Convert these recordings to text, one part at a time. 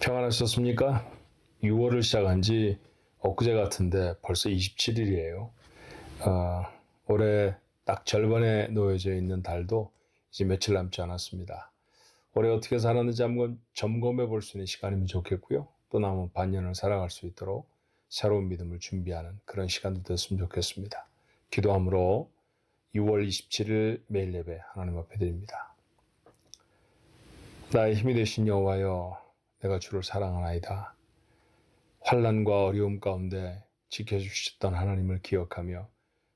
평안하셨습니까? 6월을 시작한 지 엊그제 같은데 벌써 27일이에요. 올해 딱 절반에 놓여져 있는 달도 이제 며칠 남지 않았습니다. 올해 어떻게 살았는지 한번 점검해 볼 수 있는 시간이면 좋겠고요. 또 남은 반년을 살아갈 수 있도록 새로운 믿음을 준비하는 그런 시간도 됐으면 좋겠습니다. 기도함으로 6월 27일 매일 예배 하나님 앞에 드립니다. 나의 힘이 되신 여호와여, 내가 주를 사랑하나이다. 환난과 어려움 가운데 지켜주셨던 하나님을 기억하며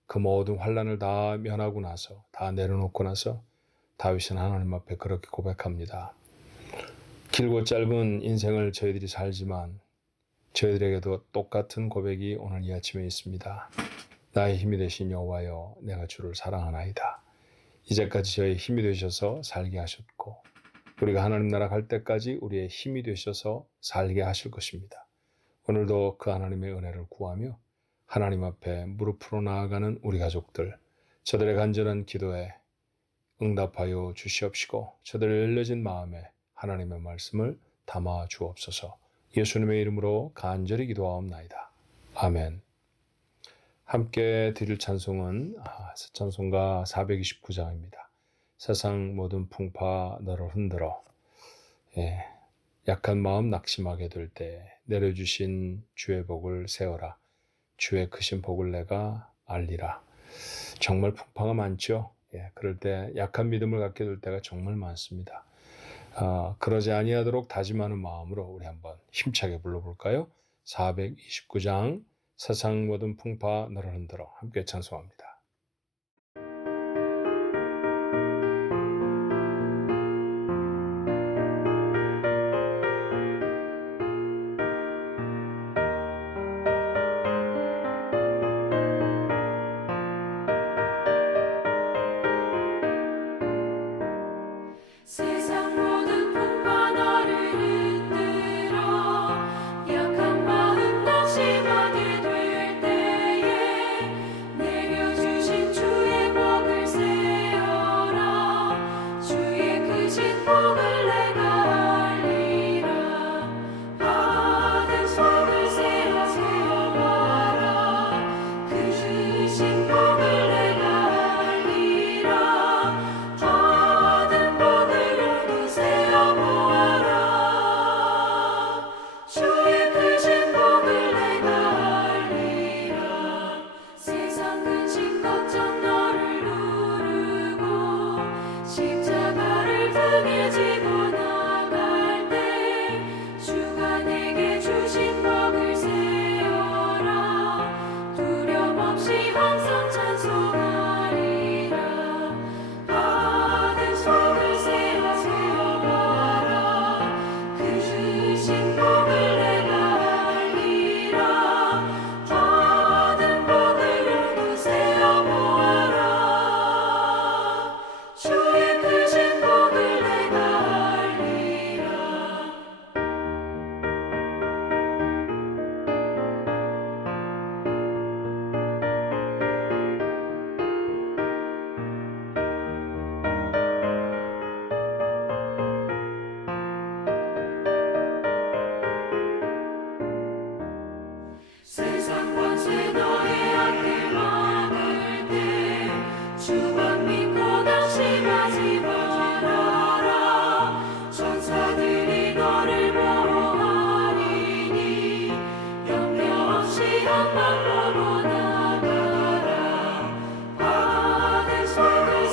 그 모든 환난을 다 면하고 나서, 다 내려놓고 나서 다윗은 하나님 앞에 그렇게 고백합니다. 길고 짧은 인생을 저희들이 살지만 저희들에게도 똑같은 고백이 오늘 이 아침에 있습니다. 나의 힘이 되신 여호와여, 내가 주를 사랑하나이다. 이제까지 저의 힘이 되셔서 살게 하셨고 우리가 하나님 나라 갈 때까지 우리의 힘이 되셔서 살게 하실 것입니다. 오늘도 그 하나님의 은혜를 구하며 하나님 앞에 무릎으로 나아가는 우리 가족들, 저들의 간절한 기도에 응답하여 주시옵시고 저들의 열려진 마음에 하나님의 말씀을 담아 주옵소서. 예수님의 이름으로 간절히 기도하옵나이다. 아멘. 함께 드릴 찬송은 찬송가 429장입니다. 세상 모든 풍파 너를 흔들어. 약한 마음 낙심하게 될 때 내려주신 주의 복을 세어라. 주의 크신 복을 내가 알리라. 정말 풍파가 많죠. 그럴 때 약한 믿음을 갖게 될 때가 정말 많습니다. 그러지 아니하도록 다짐하는 마음으로 우리 한번 힘차게 불러볼까요? 429장 세상 모든 풍파 너를 흔들어. 함께 찬송합니다. 세상 모든 풍파 너를 흔들어 약한 마음 낙심하게 될 때에 내려주신 주의 복을 세어라. 주의 크신 복을 내가 알리라. 받은 속을 세어봐라. 그 크신 복을 내가 알리라. 받은 복을 세어보아라. 주의 크신 복을 내가 알리라. 세상 근심 걱정 너를 누르고 십자가를 등에 지고 나갈 때 주가 내게 주신 복을 세어라. 두려움 없이 항상 찬송하리라. 받은 속을 세어봐라. 그 주신 복을 내가 알리라. 받은 복을 모두 세어보아라. 주의 크신 복을 내가 알리라. 세상 권세 너의 앞길 막을 때 주만 믿고 낙심하지 말아라. 천사들이 너를 보호하리니 염려 없이 앞만 보고 나가라. 받은 속을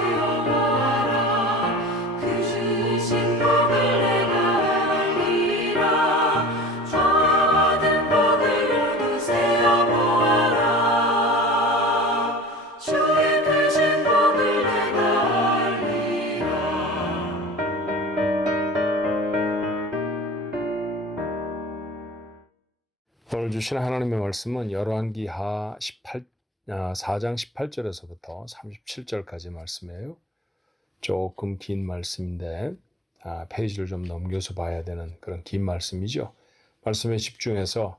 세어봐라. 그 주신 복을 내가 알리라. 받은 복을 모두 세어보아라. 주의 크신 복을 내가 알리라. 오늘 주신 하나님의 말씀은 열왕기하 4장 18절에서부터 37절까지 말씀이에요. 조금 긴 말씀인데 페이지를 좀 넘겨서 봐야 되는 그런 긴 말씀이죠. 말씀에 집중해서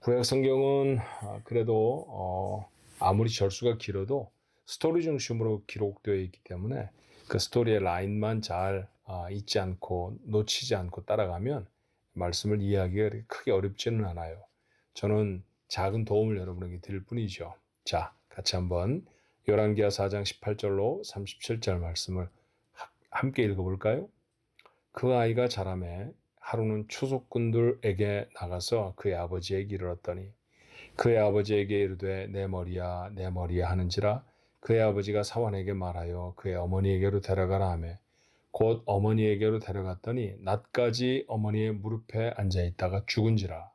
구약 성경은 그래도 아무리 절수가 길어도 스토리 중심으로 기록되어 있기 때문에 그 스토리의 라인만 잘 잊지 않고 놓치지 않고 따라가면 말씀을 이해하기가 그렇게 크게 어렵지는 않아요. 저는 작은 도움을 여러분에게 드릴 뿐이죠. 자, 같이 한번 열왕기하 4장 18절로 37절 말씀을 함께 읽어볼까요? 그 아이가 자라매 하루는 추속꾼들에게 나가서 그의 아버지에게 이르렀더니 그의 아버지에게 이르되 내 머리야 내 머리야 하는지라 그의 아버지가 사환에게 말하여 그의 어머니에게로 데려가라 하매 곧 어머니에게로 데려갔더니 낮까지 어머니의 무릎에 앉아 있다가 죽은지라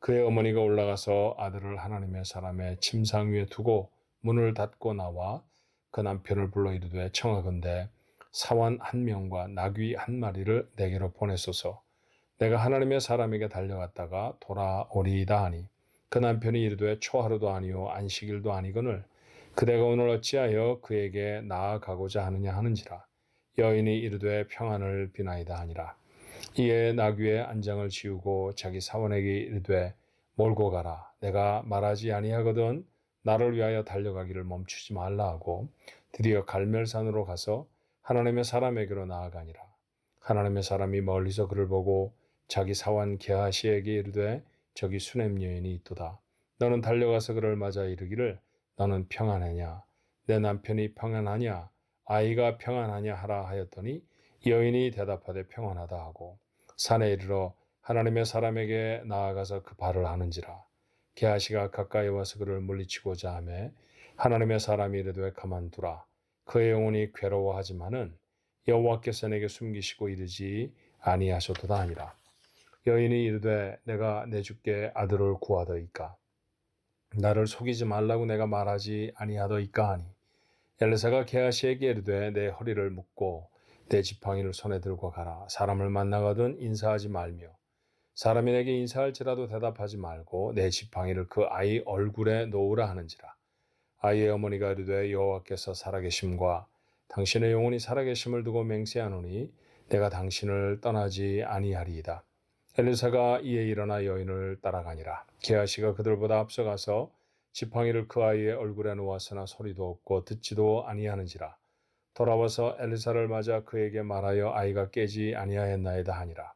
그의 어머니가 올라가서 아들을 하나님의 사람의 침상 위에 두고 문을 닫고 나와 그 남편을 불러 이르되 청하건대 사환 한 명과 나귀 한 마리를 내게로 보내소서 내가 하나님의 사람에게 달려갔다가 돌아오리이다 하니 그 남편이 이르되 초하루도 아니요 안식일도 아니거늘 그대가 오늘 어찌하여 그에게 나아가고자 하느냐 하는지라 여인이 이르되 평안을 비나이다 하니라 이에 나귀의 안장을 지우고 자기 사원에게 이르되 몰고 가라 내가 말하지 아니하거든 나를 위하여 달려가기를 멈추지 말라 하고 드디어 갈멜산으로 가서 하나님의 사람에게로 나아가니라 하나님의 사람이 멀리서 그를 보고 자기 사원 게하시에게 이르되 저기 수냄 여인이 있도다 너는 달려가서 그를 맞아 이르기를 너는 평안하냐 내 남편이 평안하냐 아이가 평안하냐 하라 하였더니 여인이 대답하되 평안하다 하고 산에 이르러 하나님의 사람에게 나아가서 그 발을 하는지라 게하시가 가까이 와서 그를 물리치고자 하매 하나님의 사람이 이르되 가만두라 그의 영혼이 괴로워하지만은 여호와께서 내게 숨기시고 이르지 아니하셨도다 하니라 여인이 이르되 내가 내 주께 아들을 구하더이까 나를 속이지 말라고 내가 말하지 아니하더이까 하니 엘리사가 게하시에게 이르되 내 허리를 묶고 내 지팡이를 손에 들고 가라 사람을 만나거든 인사하지 말며 사람이 내게 인사할지라도 대답하지 말고 내 지팡이를 그 아이 얼굴에 놓으라 하는지라 아이의 어머니가 이르되 여호와께서 살아계심과 당신의 영혼이 살아계심을 두고 맹세하노니 내가 당신을 떠나지 아니하리이다 엘리사가 이에 일어나 여인을 따라가니라 게하시가 그들보다 앞서가서 지팡이를 그 아이의 얼굴에 놓았으나 소리도 없고 듣지도 아니하는지라 돌아와서 엘리사를 맞아 그에게 말하여 아이가 깨지 아니하였나이다 하니라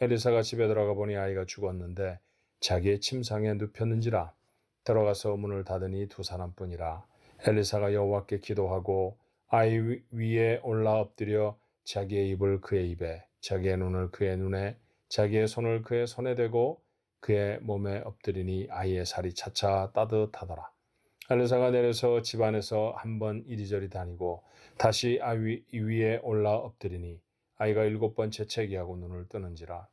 엘리사가 집에 들어가 보니 아이가 죽었는데 자기의 침상에 눕혔는지라 들어가서 문을 닫으니 두 사람뿐이라 엘리사가 여호와께 기도하고 아이 위에 올라 엎드려 자기의 입을 그의 입에 자기의 눈을 그의 눈에 자기의 손을 그의 손에 대고 그의 몸에 엎드리니 아이의 살이 차차 따뜻하더라. 엘리사가 내려서 집 안에서 한 번 이리저리 다니고 다시 아이 위에 올라 엎드리니 아이가 7번 재채기하고 눈을 뜨는지라.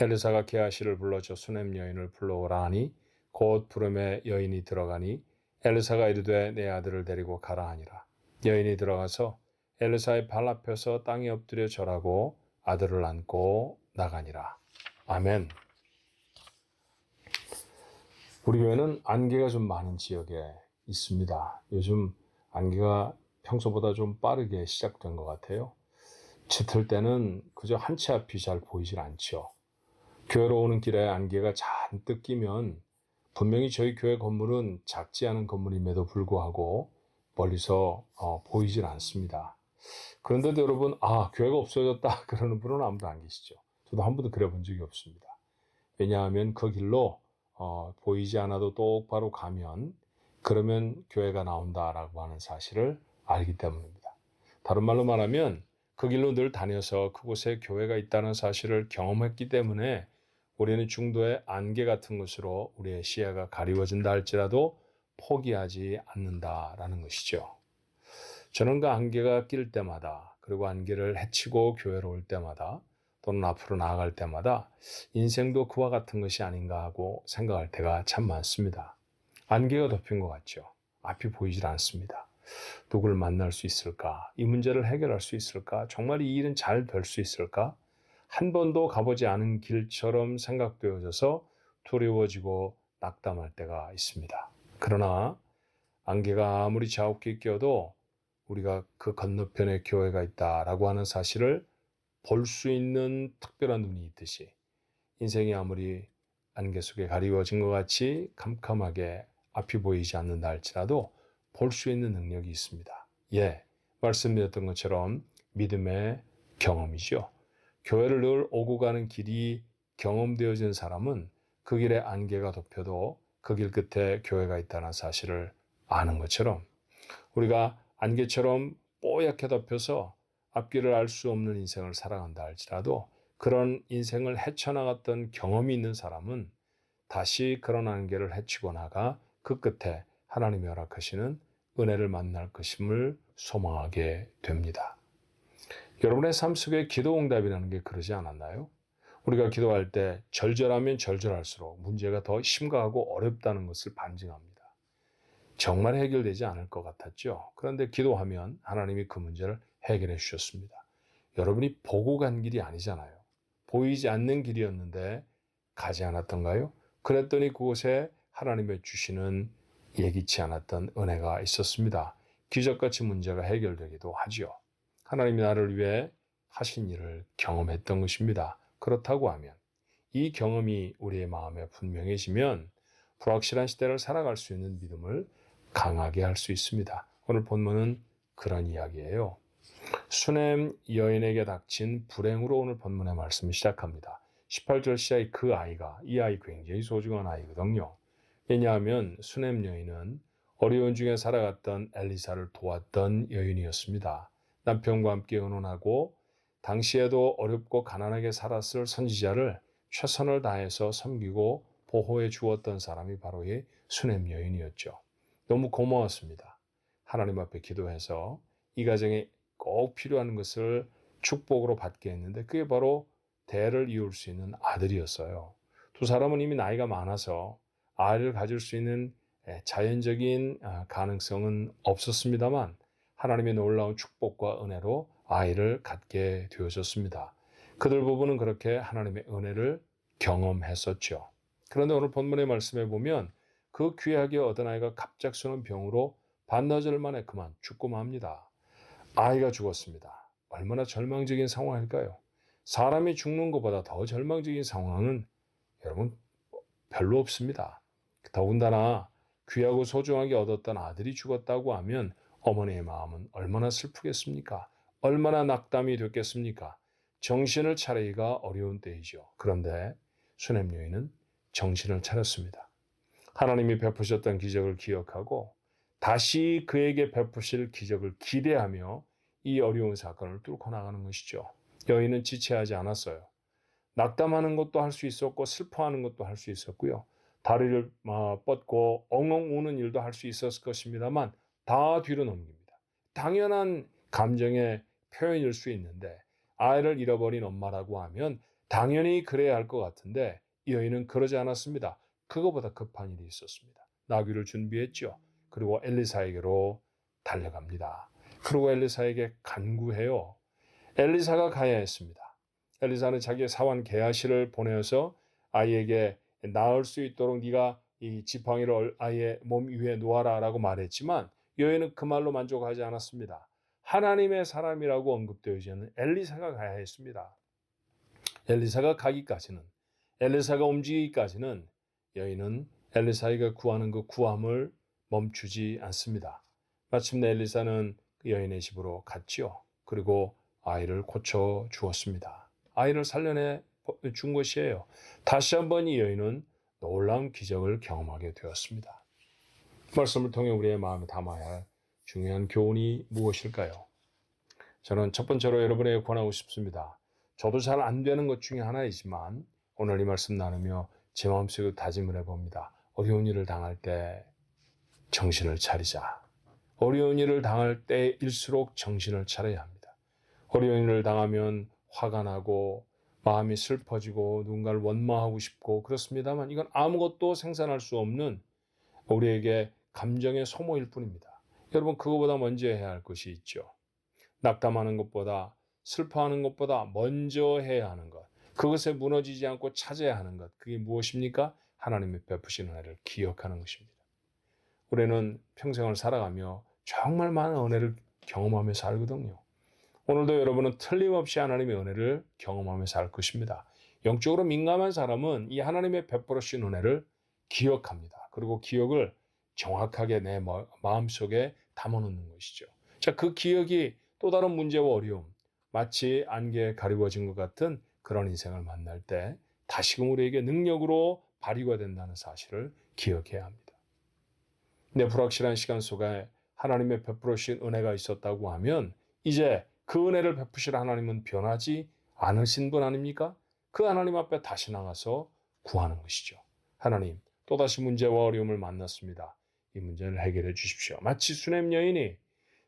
엘리사가 게하시를 불러줘 수냄 여인을 불러오라 하니 곧 부름에 여인이 들어가니 엘리사가 이르되 내 아들을 데리고 가라 하니라. 여인이 들어가서 엘리사의 발 앞에서 땅에 엎드려 절하고 아들을 안고 나가니라. 아멘. 우리 교회는 안개가 좀 많은 지역에 있습니다. 요즘 안개가 평소보다 좀 빠르게 시작된 것 같아요. 짙을 때는 그저 한 치 앞이 잘 보이질 않죠. 교회로 오는 길에 안개가 잔뜩 끼면 분명히 저희 교회 건물은 작지 않은 건물임에도 불구하고 멀리서 보이질 않습니다. 그런데도 여러분, 교회가 없어졌다 그러는 분은 아무도 안 계시죠. 저도 한 번도 그래 본 적이 없습니다. 왜냐하면 그 길로 보이지 않아도 똑바로 가면 그러면 교회가 나온다라고 하는 사실을 알기 때문입니다. 다른 말로 말하면 그 길로 늘 다녀서 그곳에 교회가 있다는 사실을 경험했기 때문에 우리는 중도의 안개 같은 것으로 우리의 시야가 가리워진다 할지라도 포기하지 않는다라는 것이죠. 저는 그 안개가 낄 때마다 그리고 안개를 헤치고 교회로 올 때마다 또는 앞으로 나아갈 때마다 인생도 그와 같은 것이 아닌가 하고 생각할 때가 참 많습니다. 안개가 덮인 것 같죠. 앞이 보이질 않습니다. 누구를 만날 수 있을까? 이 문제를 해결할 수 있을까? 정말 이 일은 잘 될 수 있을까? 한 번도 가보지 않은 길처럼 생각되어져서 두려워지고 낙담할 때가 있습니다. 그러나 안개가 아무리 자욱히 껴도 우리가 그 건너편에 교회가 있다라고 하는 사실을 볼 수 있는 특별한 눈이 있듯이 인생이 아무리 안개 속에 가리워진 것 같이 캄캄하게 앞이 보이지 않는다 할지라도 볼 수 있는 능력이 있습니다. 말씀드렸던 것처럼 믿음의 경험이죠. 교회를 늘 오고 가는 길이 경험되어진 사람은 그 길에 안개가 덮여도 그 길 끝에 교회가 있다는 사실을 아는 것처럼, 우리가 안개처럼 뽀얗게 덮여서 앞길을 알 수 없는 인생을 살아간다 할지라도 그런 인생을 헤쳐나갔던 경험이 있는 사람은 다시 그런 안개를 헤치고 나가 그 끝에 하나님이 허락하시는 은혜를 만날 것임을 소망하게 됩니다. 여러분의 삶 속에 기도 응답이라는 게 그러지 않았나요? 우리가 기도할 때 절절하면 절절할수록 문제가 더 심각하고 어렵다는 것을 반증합니다. 정말 해결되지 않을 것 같았죠. 그런데 기도하면 하나님이 그 문제를 해결해 주셨습니다. 여러분이 보고 간 길이 아니잖아요. 보이지 않는 길이었는데 가지 않았던가요? 그랬더니 그곳에 하나님의 주시는 예기치 않았던 은혜가 있었습니다. 기적같이 문제가 해결되기도 하지요. 하나님이 나를 위해 하신 일을 경험했던 것입니다. 그렇다고 하면 이 경험이 우리의 마음에 분명해지면 불확실한 시대를 살아갈 수 있는 믿음을 강하게 할 수 있습니다. 오늘 본문은 그런 이야기예요. 수넴 여인에게 닥친 불행으로 오늘 본문의 말씀을 시작합니다. 18절 시작에 이 아이 굉장히 소중한 아이거든요. 왜냐하면 수넴 여인은 어려운 중에 살아갔던 엘리사를 도왔던 여인이었습니다. 남편과 함께 의논하고 당시에도 어렵고 가난하게 살았을 선지자를 최선을 다해서 섬기고 보호해 주었던 사람이 바로 이 수넴 여인이었죠. 너무 고마웠습니다. 하나님 앞에 기도해서 이 가정에 꼭 필요한 것을 축복으로 받게 했는데 그게 바로 대를 이을 수 있는 아들이었어요. 두 사람은 이미 나이가 많아서 아이를 가질 수 있는 자연적인 가능성은 없었습니다만 하나님의 놀라운 축복과 은혜로 아이를 갖게 되어졌습니다. 그들 부부는 그렇게 하나님의 은혜를 경험했었죠. 그런데 오늘 본문의 말씀에 보면 그 귀하게 얻은 아이가 갑작스러운 병으로 반나절 만에 그만 죽고 맙니다. 아이가 죽었습니다. 얼마나 절망적인 상황일까요? 사람이 죽는 것보다 더 절망적인 상황은 여러분 별로 없습니다. 더군다나 귀하고 소중하게 얻었던 아들이 죽었다고 하면 어머니의 마음은 얼마나 슬프겠습니까? 얼마나 낙담이 됐겠습니까? 정신을 차리기가 어려운 때이죠. 그런데 수넴 여인은 정신을 차렸습니다. 하나님이 베푸셨던 기적을 기억하고 다시 그에게 베푸실 기적을 기대하며 이 어려운 사건을 뚫고 나가는 것이죠. 여인은 지체하지 않았어요. 낙담하는 것도 할 수 있었고 슬퍼하는 것도 할 수 있었고요. 다리를 뻗고 엉엉 우는 일도 할 수 있었을 것입니다만 다 뒤로 넘깁니다. 당연한 감정의 표현일 수 있는데 아이를 잃어버린 엄마라고 하면 당연히 그래야 할 것 같은데 이 여인은 그러지 않았습니다. 그거보다 급한 일이 있었습니다. 나귀를 준비했죠. 그리고 엘리사에게로 달려갑니다. 그리고 엘리사에게 간구해요. 엘리사가 가야 했습니다. 엘리사는 자기의 사환 게하시를 보내어서 아이에게 나을 수 있도록 네가 이 지팡이를 아이의 몸 위에 놓아라라고 말했지만 여인은 그 말로 만족하지 않았습니다. 하나님의 사람이라고 언급되어지 않는 엘리사가 가야 했습니다. 엘리사가 가기까지는, 엘리사가 움직이기까지는 여인은 엘리사에게 구하는 그 구함을 멈추지 않습니다. 마침내 엘리사는 그 여인의 집으로 갔지요. 그리고 아이를 고쳐 주었습니다. 아이를 살려내 준 것이에요. 다시 한번 이 여인은 놀라운 기적을 경험하게 되었습니다. 말씀을 통해 우리의 마음에 담아야 할 중요한 교훈이 무엇일까요? 저는 첫 번째로 여러분에게 권하고 싶습니다. 저도 잘 안 되는 것 중에 하나이지만 오늘 이 말씀 나누며 제 마음속에 다짐을 해봅니다. 어려운 일을 당할 때 정신을 차리자. 어려운 일을 당할 때일수록 정신을 차려야 합니다. 어려운 일을 당하면 화가 나고 마음이 슬퍼지고 누군가를 원망하고 싶고 그렇습니다만 이건 아무것도 생산할 수 없는 우리에게 감정의 소모일 뿐입니다. 여러분 그거보다 먼저 해야 할 것이 있죠. 낙담하는 것보다 슬퍼하는 것보다 먼저 해야 하는 것. 그것에 무너지지 않고 찾아야 하는 것. 그게 무엇입니까? 하나님의 베푸신 은혜를 기억하는 것입니다. 우리는 평생을 살아가며 정말 많은 은혜를 경험하며 살거든요. 오늘도 여러분은 틀림없이 하나님의 은혜를 경험하며 살 것입니다. 영적으로 민감한 사람은 이 하나님의 베풀으신 은혜를 기억합니다. 그리고 기억을 정확하게 내 마음속에 담아놓는 것이죠. 자, 그 기억이 또 다른 문제와 어려움, 마치 안개에 가리워진 것 같은 그런 인생을 만날 때 다시금 우리에게 능력으로 발휘가 된다는 사실을 기억해야 합니다. 내 불확실한 시간 속에 하나님의 베풀으신 은혜가 있었다고 하면 이제 그 은혜를 베푸실 하나님은 변하지 않으신 분 아닙니까? 그 하나님 앞에 다시 나가서 구하는 것이죠. 하나님, 또다시 문제와 어려움을 만났습니다. 이 문제를 해결해 주십시오. 마치 수냄 여인이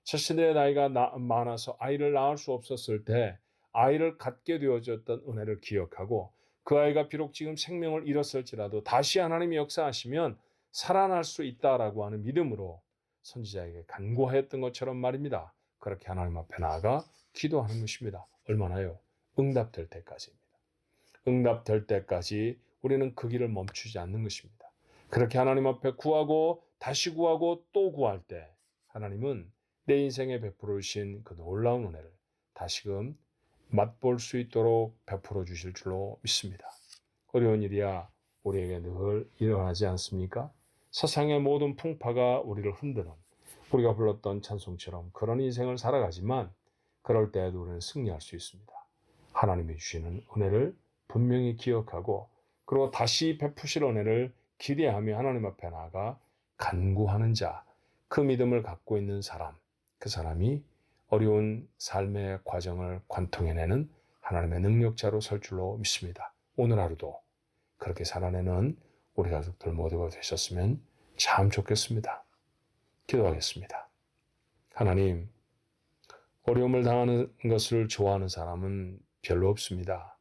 자신의 나이가 많아서 아이를 낳을 수 없었을 때 아이를 갖게 되어졌던 은혜를 기억하고 그 아이가 비록 지금 생명을 잃었을지라도 다시 하나님이 역사하시면 살아날 수 있다라고 하는 믿음으로 선지자에게 간구하였던 것처럼 말입니다. 그렇게 하나님 앞에 나아가 기도하는 것입니다. 얼마나요? 응답될 때까지입니다. 응답될 때까지 우리는 그 길을 멈추지 않는 것입니다. 그렇게 하나님 앞에 구하고 다시 구하고 또 구할 때 하나님은 내 인생에 베풀으신 그 놀라운 은혜를 다시금 맛볼 수 있도록 베풀어 주실 줄로 믿습니다. 어려운 일이야 우리에게 늘 일어나지 않습니까? 세상의 모든 풍파가 우리를 흔드는 우리가 불렀던 찬송처럼 그런 인생을 살아가지만 그럴 때에도 우리는 승리할 수 있습니다. 하나님이 주시는 은혜를 분명히 기억하고 그리고 다시 베푸실 은혜를 기대하며 하나님 앞에 나아가 간구하는 자, 그 믿음을 갖고 있는 사람, 그 사람이 어려운 삶의 과정을 관통해내는 하나님의 능력자로 설 줄로 믿습니다. 오늘 하루도 그렇게 살아내는 우리 가족들 모두가 되셨으면 참 좋겠습니다. 기도하겠습니다. 하나님, 어려움을 당하는 것을 좋아하는 사람은 별로 없습니다.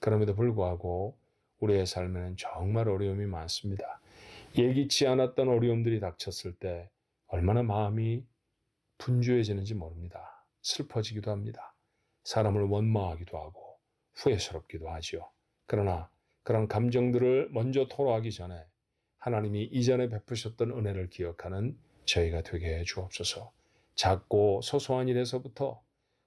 그럼에도 불구하고 우리의 삶에는 정말 어려움이 많습니다. 예기치 않았던 어려움들이 닥쳤을 때 얼마나 마음이 분주해지는지 모릅니다. 슬퍼지기도 합니다. 사람을 원망하기도 하고 후회스럽기도 하지요. 그러나 그런 감정들을 먼저 토로하기 전에 하나님이 이전에 베푸셨던 은혜를 기억하는 저희가 되게 해 주옵소서. 작고 소소한 일에서부터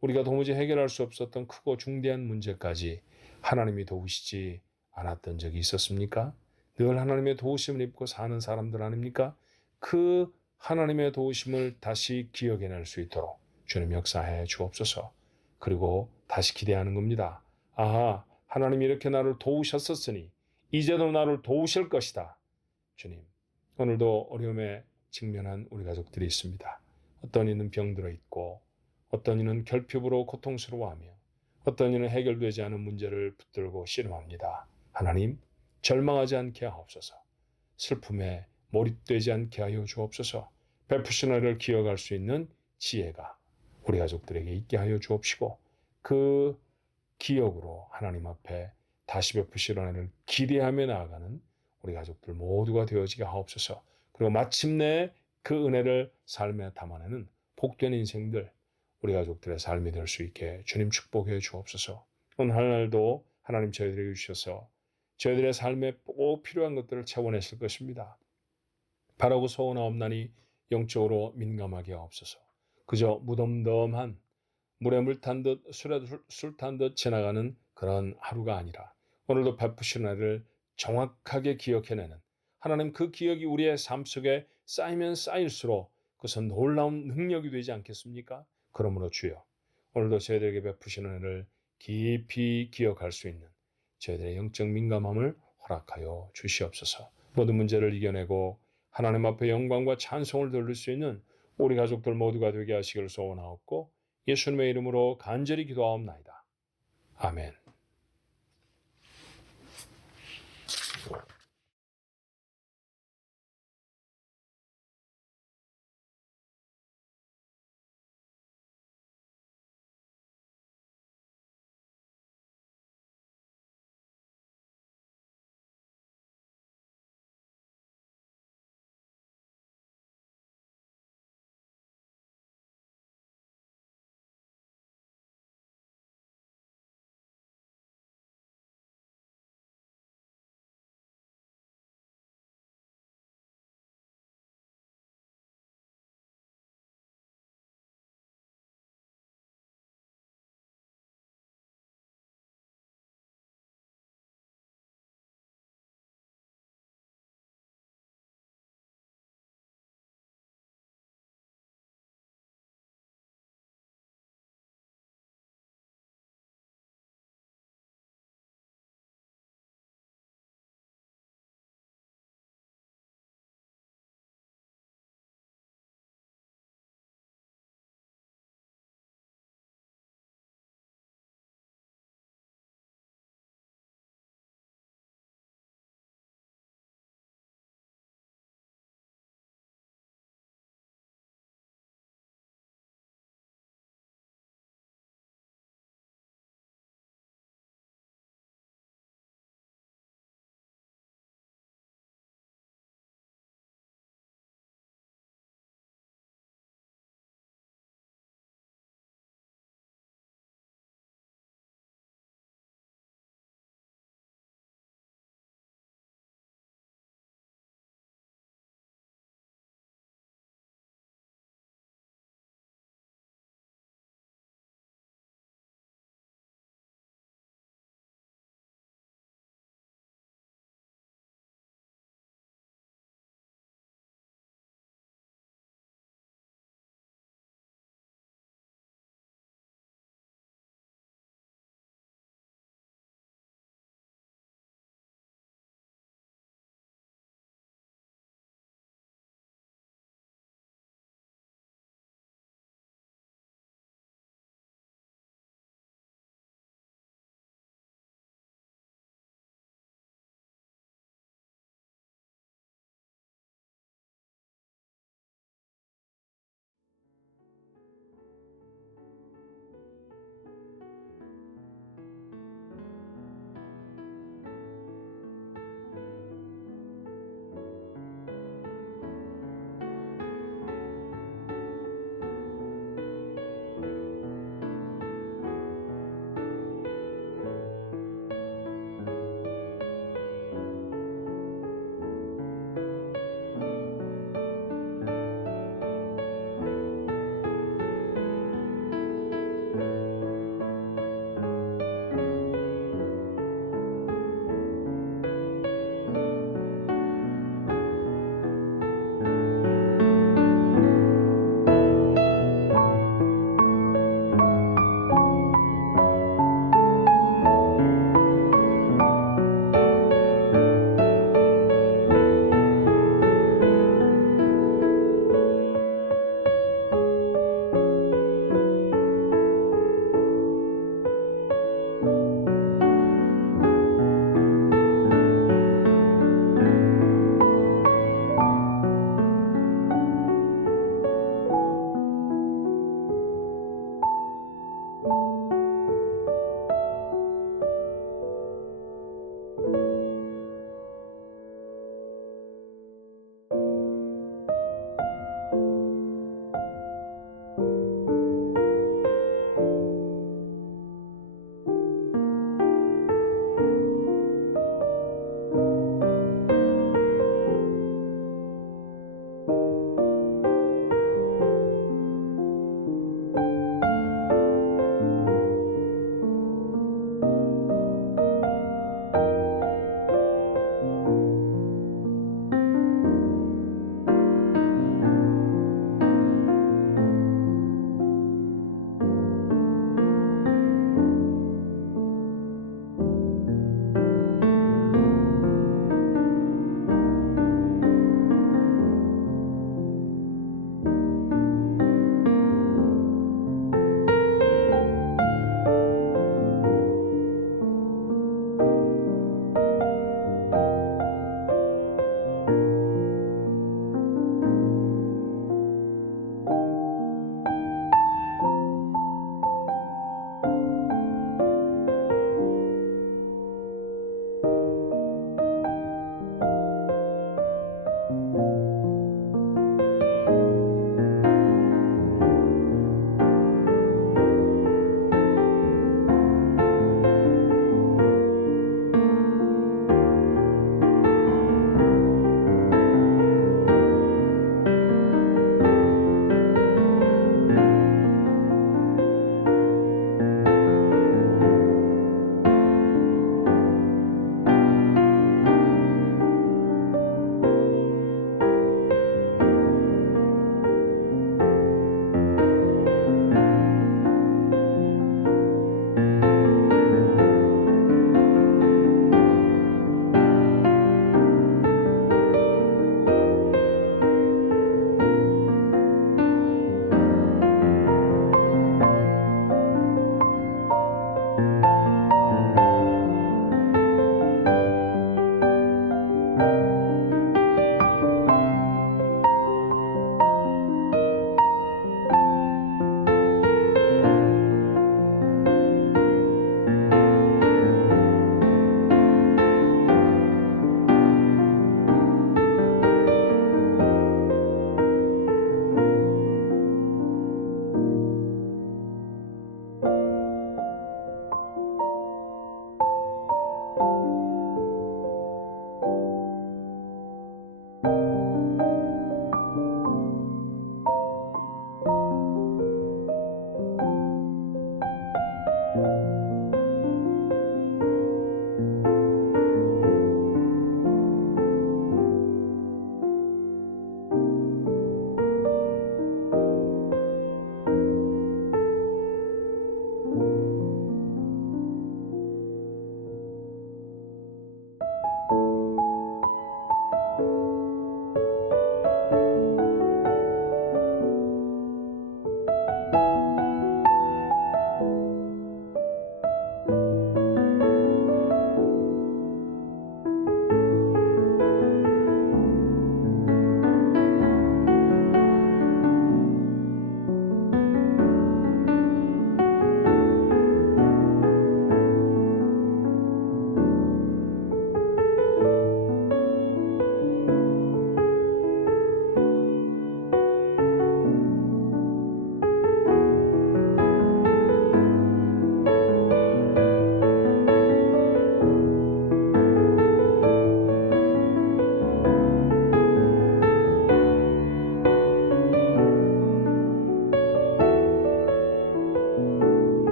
우리가 도무지 해결할 수 없었던 크고 중대한 문제까지 하나님이 도우시지 않았던 적이 있었습니까? 늘 하나님의 도우심을 입고 사는 사람들 아닙니까? 그 하나님의 도우심을 다시 기억해낼 수 있도록 주님 역사해 주옵소서. 그리고 다시 기대하는 겁니다. 아하, 하나님이 이렇게 나를 도우셨었으니 이제도 나를 도우실 것이다. 주님, 오늘도 어려움에 직면한 우리 가족들이 있습니다. 어떤 이는 병들어 있고 어떤 이는 결핍으로 고통스러워하며 어떤 이는 해결되지 않은 문제를 붙들고 씨름합니다. 하나님, 절망하지 않게 하옵소서. 슬픔에 몰입되지 않게 하여 주옵소서. 베푸신 은혜를 기억할 수 있는 지혜가 우리 가족들에게 있게 하여 주옵시고 그 기억으로 하나님 앞에 다시 베푸신 은혜를 기대하며 나아가는 우리 가족들 모두가 되어지게 하옵소서. 그리고 마침내 그 은혜를 삶에 담아내는 복된 인생들 우리 가족들의 삶이 될 수 있게 주님 축복해 주옵소서. 오늘 하늘도 하나님 저희들에게 주셔서 저희들의 삶에 꼭 필요한 것들을 채워내실 것입니다. 바라고 소원하옵나니 영적으로 민감하게 하옵소서. 그저 무덤덤한 물에 물 탄 듯 술에 술 탄 듯 지나가는 그런 하루가 아니라 오늘도 베푸신 은혜를 정확하게 기억해내는 하나님 그 기억이 우리의 삶 속에 쌓이면 쌓일수록 그것은 놀라운 능력이 되지 않겠습니까? 그러므로 주여 오늘도 저희들에게 베푸신 은혜를 깊이 기억할 수 있는 저희들의 영적 민감함을 허락하여 주시옵소서. 모든 문제를 이겨내고 하나님 앞에 영광과 찬송을 돌릴 수 있는 우리 가족들 모두가 되게 하시기를 소원하옵고 예수님의 이름으로 간절히 기도하옵나이다. 아멘.